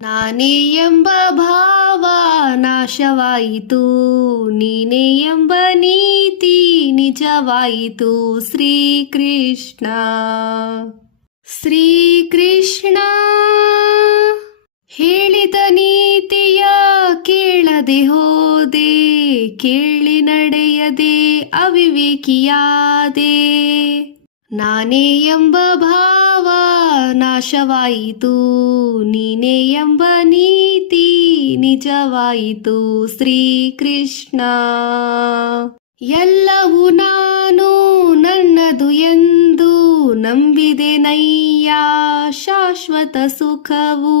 ನಾನೇ ಎಂಬ ಭಾವ ನಾಶವಾಯಿತು, ನೀನೇ ಎಂಬ ನೀತಿ ನಿಜವಾಯಿತು. ಶ್ರೀಕೃಷ್ಣ ಶ್ರೀಕೃಷ್ಣ ಹೇಳಿದ ನೀತಿಯ ಕೇಳದೆ ಹೋದೆ, ಕೇಳಿ ನಡೆಯದೆ ಅವಿವೇಕಿಯಾದೆ. ನಾನೇ ಎಂಬ ಭಾವ ನಾಶವಾಯಿತು, ನೀನೇ ಎಂಬ ನೀತಿ ನಿಜವಾಯಿತು. ಶ್ರೀಕೃಷ್ಣ ಎಲ್ಲವೂ ನಾನು ನನ್ನದು ಎಂದು ನಂಬಿದೆ ನಯ್ಯ, ಶಾಶ್ವತ ಸುಖವು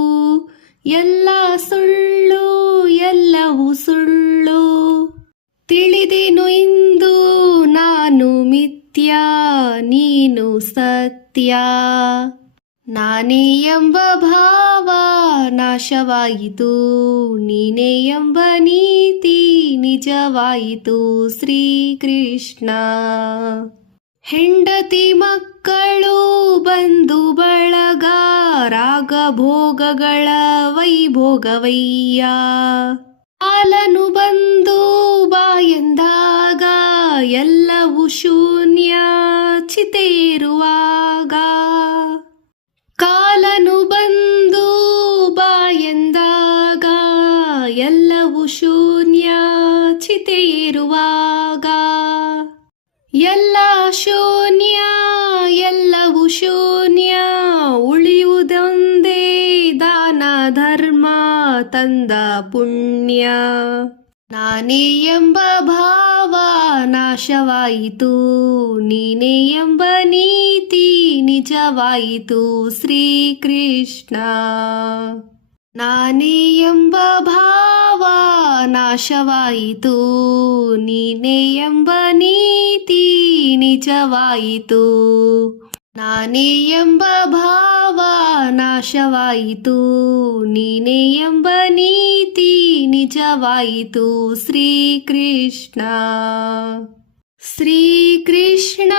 ಎಲ್ಲ ಸುಳ್ಳು, ಎಲ್ಲವೂ ಸುಳ್ಳು. ತಿಳಿದೆನು ಇಂದು ನಾನು ಮಿಥ್ಯ, ನೀನು ಸತ್ಯ. ನಾನೇ ಎಂಬ ಭಾವ ನಾಶವಾಯಿತು, ನೀನೇ ಎಂಬ ನೀತಿ ನಿಜವಾಯಿತು. ಶ್ರೀಕೃಷ್ಣ ಹೆಂಡತಿ ಮಕ್ಕಳು ಬಂಧು ಬಳಗ, ರಾಗ ಭೋಗಗಳ ವೈಭೋಗವಯ್ಯ. ಕಾಲನು ಬಂದು ಬಾಯೆಂದಾಗ ಎಲ್ಲವೂ ಶೂನ್ಯ ಚಿತೆಯಿರುವಾಗ. ಕಾಲನು ಬಂದು ಬಾಯೆಂದಾಗ ಎಲ್ಲವೂ ಶೂನ್ಯ ಚಿತೆಯಿರುವಾಗ. ಎಲ್ಲ ಶೂನ್ಯ ಎಲ್ಲವೂ ಶೂನ್ಯ, ಉಳಿಯುವುದೊಂದೇ ದಾನ ಧರ್ಮ ತಂದ ಪುಣ್ಯ. ನಾನೇ ಎಂಬ ಭಾವ ನಾಶವಾಯಿತು, ನೀನೇ ಎಂಬ ನೀತಿ ನಿಜವಾಯಿತು. ಶ್ರೀಕೃಷ್ಣ ನಾನೇ ಎಂಬ ಭಾವ ನಾಶವಾಯಿತು, ನೀನೇ ಎಂಬ ನೀತಿ ನಿಜವಾಯಿತು. ನಾನೇ ಎಂಬ ಭಾವ ನಾಶವಾಯಿತು, ನೀನೇ ಎಂಬ ನೀತಿ ನಿಜವಾಯಿತು. ಶ್ರೀಕೃಷ್ಣ ಶ್ರೀಕೃಷ್ಣ